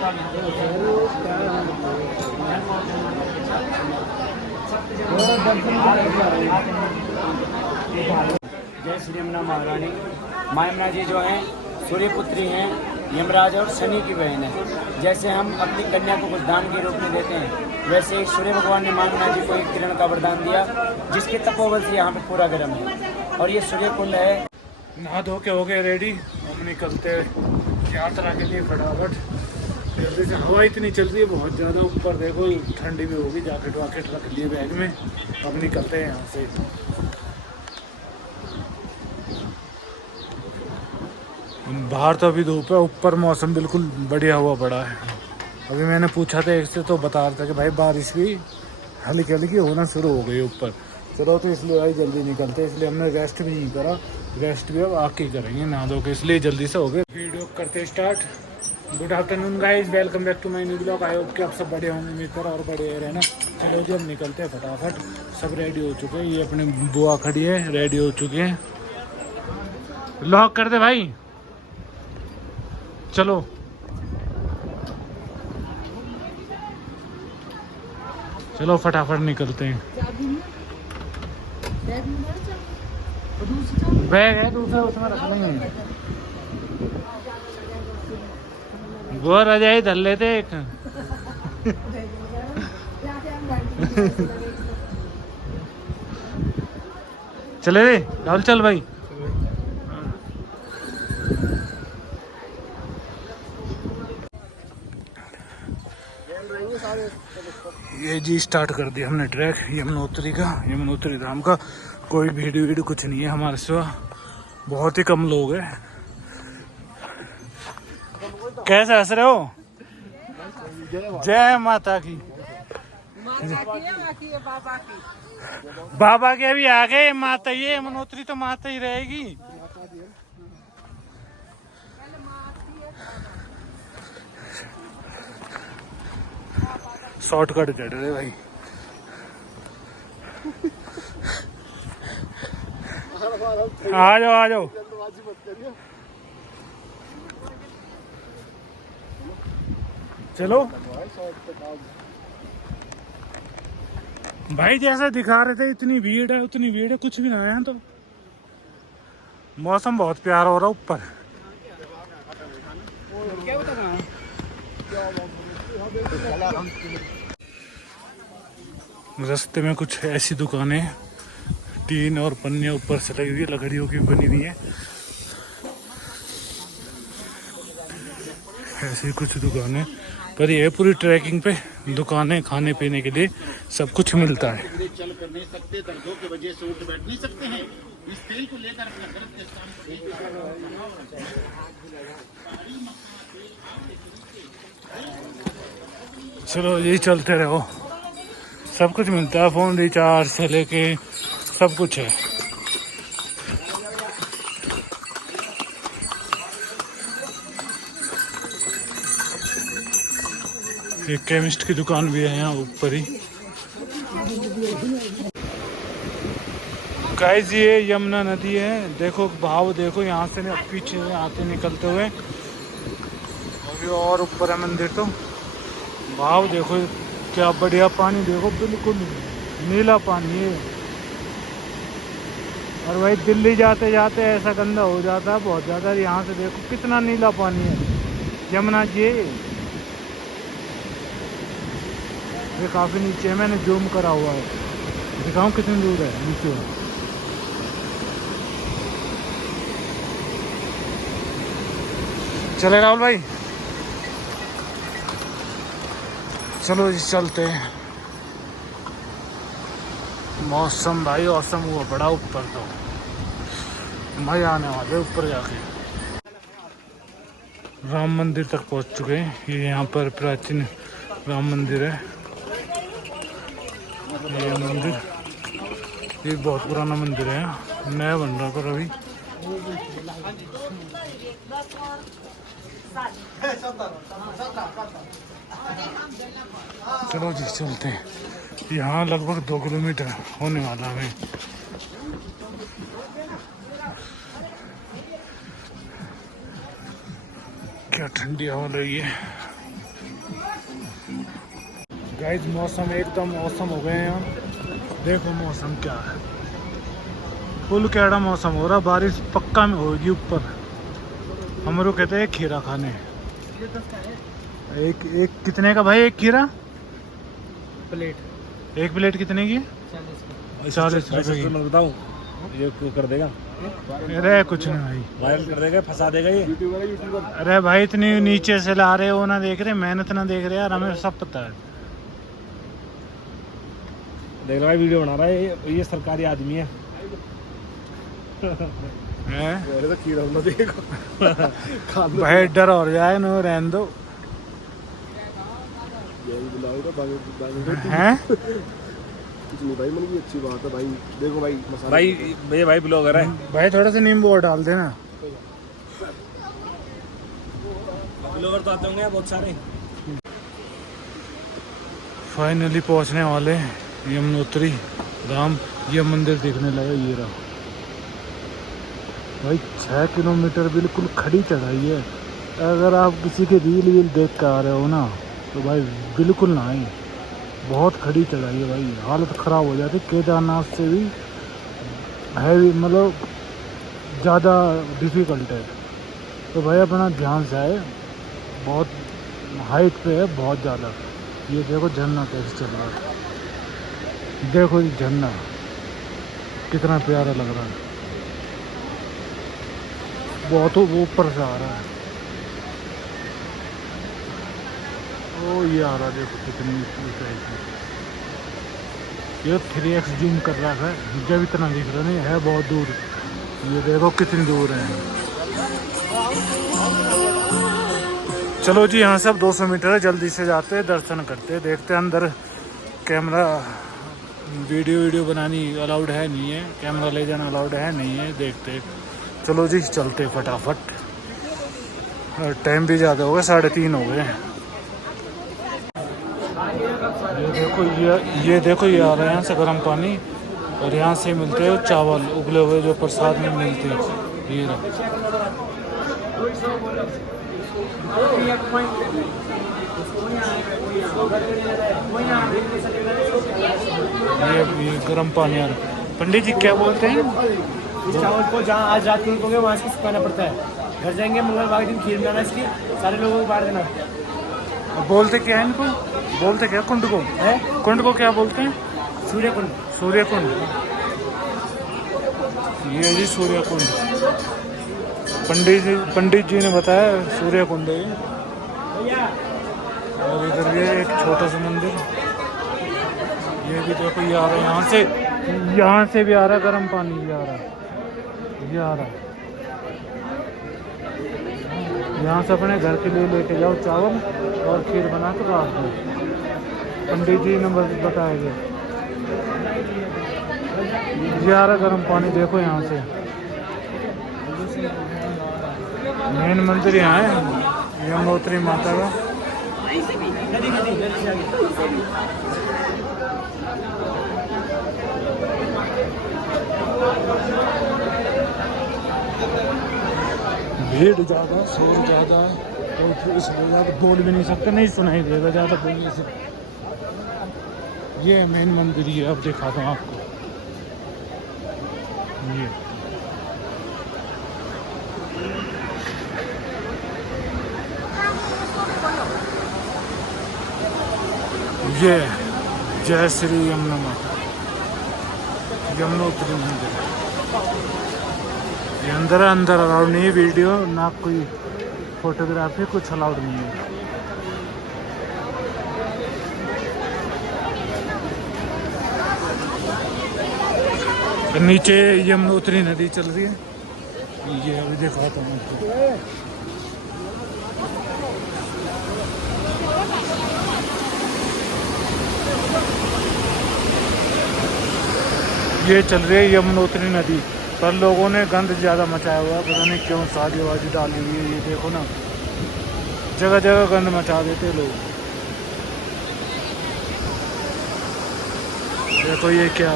जय श्री यमुना महारानी। माँ यमुना जी जो हैं सूर्यपुत्री हैं, यमराज और शनि की बहन है। जैसे हम अपनी कन्या को कुछ दान के रूप में देते हैं, वैसे ही सूर्य भगवान ने माँ यमुना जी को एक किरण का वरदान दिया, जिसके तपोबल से यहाँ पे पूरा गर्म है। और ये सूर्य कुंड है। नहा धो के हो गए रेडी, हम निकलते यात्रा के लिए फटाफट। जल्दी से, हवा इतनी चल रही है बहुत ज़्यादा, ऊपर देखो ठंडी में होगी। जैकेट वाकेट रख लिए बैग में, अब निकलते हैं यहाँ से। बाहर तो अभी धूप है, ऊपर मौसम बिल्कुल बढ़िया हुआ पड़ा है। अभी मैंने पूछा था एक से, तो बता रहा था कि भाई बारिश भी हल्की हल्की होना शुरू हो गई ऊपर। चलो तो इसलिए भाई जल्दी निकलते, इसलिए हमने रेस्ट भी नहीं करा। रेस्ट भी अब आके करेंगे नहा धो के, इसलिए जल्दी से हो गए। वीडियो करते start. Good afternoon guys, welcome back to my new blog. I hope कि आप सब बड़े होंगे, उम्मीद कर और बड़े रहना। चलो जी, हम निकलते हैं फटाफट। सब रेडी हो चुके हैं, ये अपने बुआ खड़ी है, रेडी हो चुके हैं। लॉक कर दे भाई, चलो। चलो फटाफट निकलते हैं। बैग है दूसरा, उसमें रख लेंगे। गोर आ जाए, धर लेते एक। चले रे राहुल, चल भाई। ये जी स्टार्ट कर दिया हमने ट्रैक यमुनोत्री का, यमुनोत्री धाम का। कोई वीडियो कुछ नहीं है हमारे सिवा, बहुत ही कम लोग हैं। कैसे हंस रहे हो? जय माता की। बाबा के अभी आ गए, माता ये यमुनोत्री तो माता ही रहेगी। शॉर्टकट चढ़ रहे भाई। आ जाओ आ जाओ। चलो भाई, जैसा दिखा रहे थे इतनी भीड़ है, उतनी भीड़ है, कुछ भी ना है। तो मौसम बहुत प्यारा हो रहा ऊपर। रास्ते में कुछ ऐसी दुकानें, टीन और पन्नियां ऊपर से लगी हुई है, लकड़ियों की बनी हुई है। ऐसी कुछ दुकानें, पर ये पूरी ट्रैकिंग पे दुकानें, खाने पीने के लिए सब कुछ मिलता है। चल कर नहीं सकते, दर्दों की वजह से उठ बैठ नहीं सकते हैं। इस तेल को लेकर अपना गलत के स्थान पर। चलो यही चलते रहो, सब कुछ मिलता है। फोन रिचार्ज से लेके सब कुछ है। एक केमिस्ट की दुकान भी है यहाँ ऊपर ही। गाइस ये यमुना नदी है, देखो भाव देखो, यहाँ से पीछे आते निकलते हुए। और ऊपर है मंदिर, तो भाव देखो क्या बढ़िया पानी, देखो बिल्कुल नीला पानी है। और भाई दिल्ली जाते जाते ऐसा गंदा हो जाता है बहुत ज़्यादा। यहाँ से देखो कितना नीला पानी है यमुना जी। ये काफ़ी नीचे है, मैंने जूम करा हुआ है, दिखाऊं कितनी दूर है नीचे। चले राहुल भाई, चलो जी चलते हैं। मौसम भाई औसम हुआ पड़ा ऊपर, तो मजा आने वाले ऊपर जाके। राम मंदिर तक पहुंच चुके हैं। ये यहाँ पर प्राचीन राम मंदिर है। ये मंदिर, ये बहुत पुराना मंदिर है, नया बन रहा पर अभी। चलो जी चलते हैं। यहाँ लगभग 2 किलोमीटर होने वाला है। क्या ठंडी हवा लगी है। गाइस मौसम एकदम औसम हो गए हैं यहाँ। देखो मौसम क्या है, फुल कैड़ा मौसम हो रहा, बारिश पक्का में होगी ऊपर। हम लोग कहते हैं खीरा खाने। एक एक कितने का भाई एक खीरा? प्लेट एक प्लेट कितने की? 40 रुपए की। मैं बताऊं ये क्यों कर देगा, अरे कुछ नहीं भाई, वायरल कर देगा, फंसा देगा ये। अरे भाई इतनी नीचे से ला रहे हो ना, देख रहे मेहनत ना देख रहे यार, हमें सब पता है। देख रहा है वीडियो बना रहा है ये सरकारी आदमी है। हैं? तो कीड़ा ना देखो भाई डर और जाए न, रहने दो। हैं? कुछ नहीं भाई, मन की अच्छी बात है भाई। देखो भाई मसाला भाई ये भाई ब्लॉगर है, भाई थोड़ा सा नींबू और डाल देना। ब्लॉगर तो आते होंगे बहुत सारे। फाइनली पहुंचने वाले हैं यमुनोत्री धाम। ये मंदिर देखने लगा, ये रहा भाई। 6 किलोमीटर बिल्कुल खड़ी चढ़ाई है। अगर आप किसी के रील देख कर आ रहे हो ना तो भाई बिल्कुल ना आए, बहुत खड़ी चढ़ाई है भाई, हालत ख़राब हो जाती। केदारनाथ से भी हैवी, मतलब ज़्यादा डिफ़िकल्ट है। तो भाई अपना ध्यान से आए, बहुत हाइट पे है, बहुत ज़्यादा। ये देखो झरना कैसे चल रहा है, देखो ये झरना कितना प्यारा लग रहा है, बहुत ऊपर से आ रहा है। ओ ये आ रहा, देखो कितनी ऊंचाई है। ये 3x जूम कर रहा है, जब इतना दिख रहा नहीं है, बहुत दूर। ये देखो कितनी दूर है। चलो जी, यहाँ से अब 200 मीटर है, जल्दी से जाते हैं, दर्शन करते हैं, देखते हैं अंदर। कैमरा वीडियो बनानी अलाउड है नहीं है, कैमरा ले जाना अलाउड है नहीं है, देखते। चलो जी चलते फटाफट, टाइम भी ज़्यादा हो गया, 3:30 हो गए हैं। ये देखो ये आ रहा है यहाँ से गर्म पानी, और यहाँ से मिलते हैं चावल उबले हुए जो प्रसाद में मिलते हैं। ये ये गर्म पानी आ रहा है। पंडित जी क्या बोलते हैं? इस चावल को जहाँ आज रात को रुकोगे वहाँ से सुखाना पड़ता है, घर जाएंगे मंगलवार के दिन खीर बनाना इसकी, सारे लोगों को बांट देना। बोलते क्या है इनको? बोलते क्या कुंड को है? कुंड को क्या बोलते हैं? सूर्य कुंड। सूर्य कुंड। ये जी सूर्य कुंड, पंडित जी ने बताया सूर्य कुंड है। और इधर भी एक छोटा सा मंदिर, ये भी देखो ये आ रहा है, यहाँ से भी आ रहा है गर्म पानी, ये आ रहा है, ये आ रहा है। यहाँ से अपने घर के लिए लेके जाओ चावल और खीर बना के रख दो, पंडित जी ने बताया गया। ये आ रहा गर्म पानी, देखो यहाँ से। मेन मंदिर यहाँ है यमुनोत्री माता का। भीड़ ज़्यादा, शोर ज़्यादा है, तो इसलिए ज़्यादा बोल भी नहीं सकते, नहीं सुनाई देगा ज़्यादा बोलने से। ये मेन मंदिर ही है, अब दिखाता हूँ आपको। ये जय श्री यमुना माता, यमुनोत्री मंदिर। ये अंदर अलाउड नहीं है वीडियो, ना कोई फोटोग्राफी, कुछ अलाउड नहीं है। नीचे यमुनोत्री नदी चल रही है, ये अभी दिखाता हूँ आपको। ये चल रही है यमुनोत्री नदी, पर लोगों ने गंद ज़्यादा मचाया हुआ है, पता नहीं क्यों, शादी वादी डाली हुई है। ये देखो ना, जगह जगह गंद मचा देते लोग। देखो ये क्या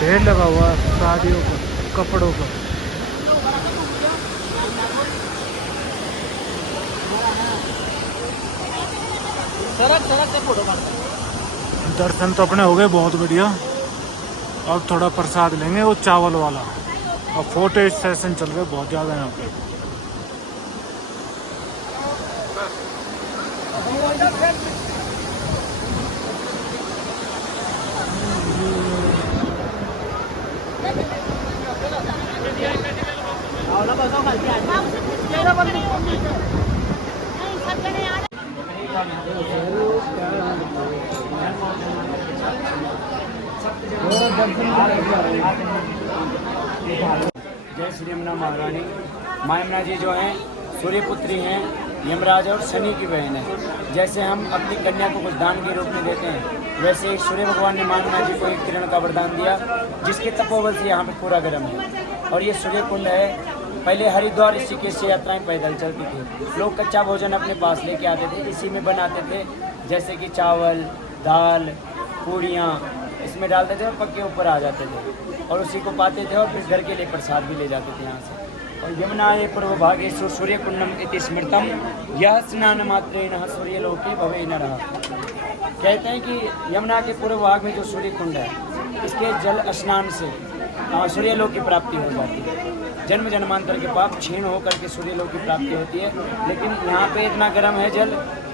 ढेर लगा हुआ है शादियों का, कपड़ों का। दर्शन तो अपने हो गए बहुत बढ़िया। अब थोड़ा प्रसाद लेंगे वो चावल वाला, और फोटो सेशन चल रहे बहुत ज़्यादा यहाँ पे। जय श्री यमुना महारानी। माँ यमुना जी जो हैं सूर्य पुत्री हैं, यमराज और शनि की बहन है। जैसे हम अपनी कन्या को कुछ दान के रूप में देते हैं, वैसे एक सूर्य भगवान ने माँ यमुना जी को एक किरण का वरदान दिया, जिसके तपोबल से यहाँ पे पूरा गर्म है। और ये सूर्य कुंड है। पहले हरिद्वार ऋषिकेश से यात्राएं पैदल चलती थी। लोग कच्चा भोजन अपने पास लेके आते थे, इसी में बनाते थे, जैसे कि चावल, दाल, पूड़ियाँ इसमें डालते थे और पक्के ऊपर आ जाते थे, और उसी को पाते थे और फिर घर के लिए प्रसाद भी ले जाते थे यहाँ से। और यमुनाए पूर्व भागे सूर्य कुंडम इति स्मृतम यह स्नान मात्रेण सूर्यलोके भवे नरः। कहते हैं कि यमुना के पूर्व भाग में जो सूर्य कुंड है, इसके जल स्नान से सूर्यलोक की प्राप्ति हो जाती है। जन्म जन्मांतर के पाप क्षीण होकर के सूर्यलोक की प्राप्ति होती है। लेकिन यहाँ पे इतना गर्म है जल,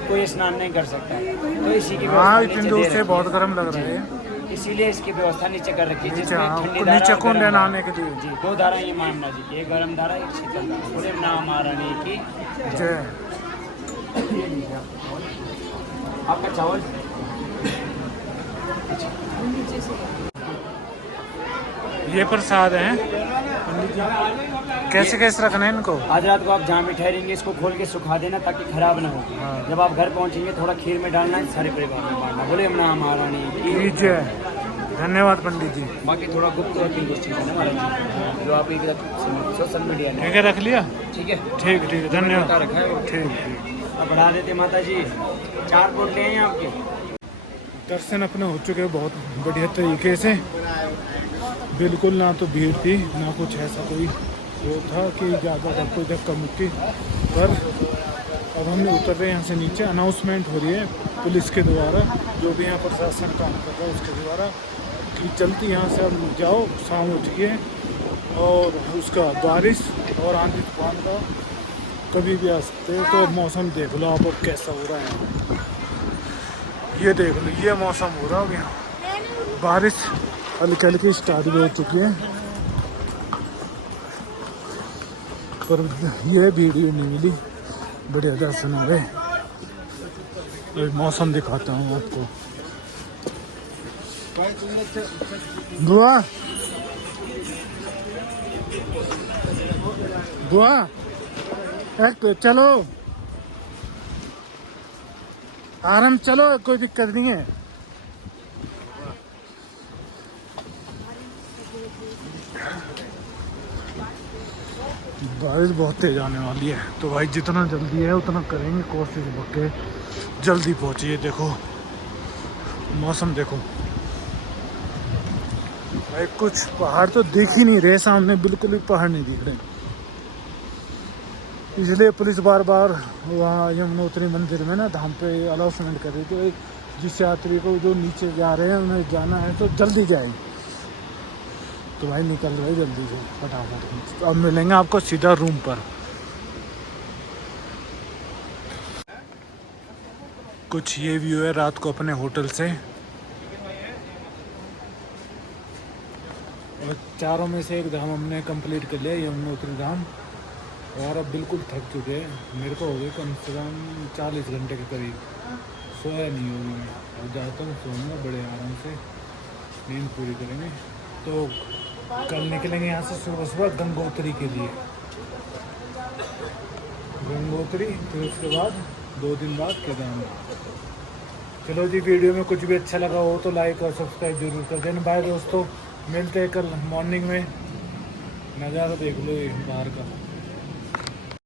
कोई स्नान नहीं कर सकता है, तो इसी की व्यवस्था नीचे दे से बहुत गर्म लग रहा है, इसीलिए इसकी व्यवस्था नीचे कर रखी है, जिसमें ठंडी नीचे धारा कुंड है नहाने के लिए। जी, 2 धारा ये माँ यमुना जी की, एक गर्म धारा एक शीतल धारा। पूरे नाम महारानी की जय। आपका चावल ये प्रसाद है। कैसे कैसे रखना है इनको? आज रात को आप जहाँ भी ठहरेंगे इसको खोल के सुखा देना ताकि खराब ना हो। जब आप घर पहुँचेंगे थोड़ा खीर में डालना है, सारे परिवार में बांटना। बोले यमुना महारानी की जय। धन्यवाद पंडित जी। बाकी थोड़ा गुप्त रखेंगे उस चीज़ को ना, जो आप एक सोशल मीडिया ने ठीक है, रख लिया। ठीक है, ठीक ठीक, धन्यवाद। रखा है ठीक। अब बढ़ा देते माता जी। 4 पोटले हैं आपके। दर्शन अपने हो चुके हैं बहुत बढ़िया तरीके से। बिल्कुल ना तो भीड़ थी, ना कुछ ऐसा कोई वो था कि ज़्यादा कोई धक्का मुक्की। पर अब हमने उतर रहे हैं यहाँ से नीचे। अनाउंसमेंट हो रही है पुलिस के द्वारा, जो भी यहाँ प्रशासन काम कर रहा है उसके द्वारा, कि जल्दी यहाँ से अब जाओ, शाम हो चुकी है। और उसका बारिश और आंधी तूफान का कभी भी आ सकते हैं। तो मौसम देख लो आप अब कैसा हो रहा है। ये देख लो, ये मौसम हो रहा है अब यहाँ। बारिश हल्की हल्की स्टार्ट भी हो चुकी है, पर ये वीडियो नहीं मिली। बढ़िया दर्शन हो गए। अभी मौसम दिखाता हूँ आपको। बुआ बुआ चलो आराम, चलो कोई दिक्कत नहीं है। बारिश बहुत तेज आने वाली है, तो भाई जितना जल्दी है उतना करेंगे कोशिश के जल्दी पहुंचिए। देखो मौसम देखो भाई, कुछ पहाड़ तो दिख ही नहीं रहे सामने, बिल्कुल भी पहाड़ नहीं दिख रहे। इसलिए पुलिस बार बार वहाँ यमुनोत्री मंदिर में ना धाम पे अनाउंसमेंट कर रही थी, जिस यात्री को जो नीचे जा रहे हैं उन्हें जाना है तो जल्दी जाए। तो भाई निकल रहे जल्दी से फटाफट। अब मिलेंगे आपको सीधा रूम पर। कुछ ये व्यू है रात को अपने होटल से। और चारों में से एक धाम हमने कंप्लीट कर लिया, यमुनोत्री धाम। और अब बिल्कुल थक चुके हैं। मेरे को हो गए कम से कम 40 घंटे के करीब। सोया नहीं होगी मैं, और जाता हूँ सोऊंगा बड़े आराम से, नींद पूरी करेंगे। तो कल निकलेंगे यहाँ से सुबह सुबह गंगोत्री के लिए। गंगोत्री, फिर उसके बाद 2 दिन बाद केदारनाथ। चलो जी, वीडियो में कुछ भी अच्छा लगा हो तो लाइक और सब्सक्राइब जरूर कर देना। बाय दोस्तों, मिलते हैं कल मॉर्निंग में। नज़ारा देख लो ये बाहर का।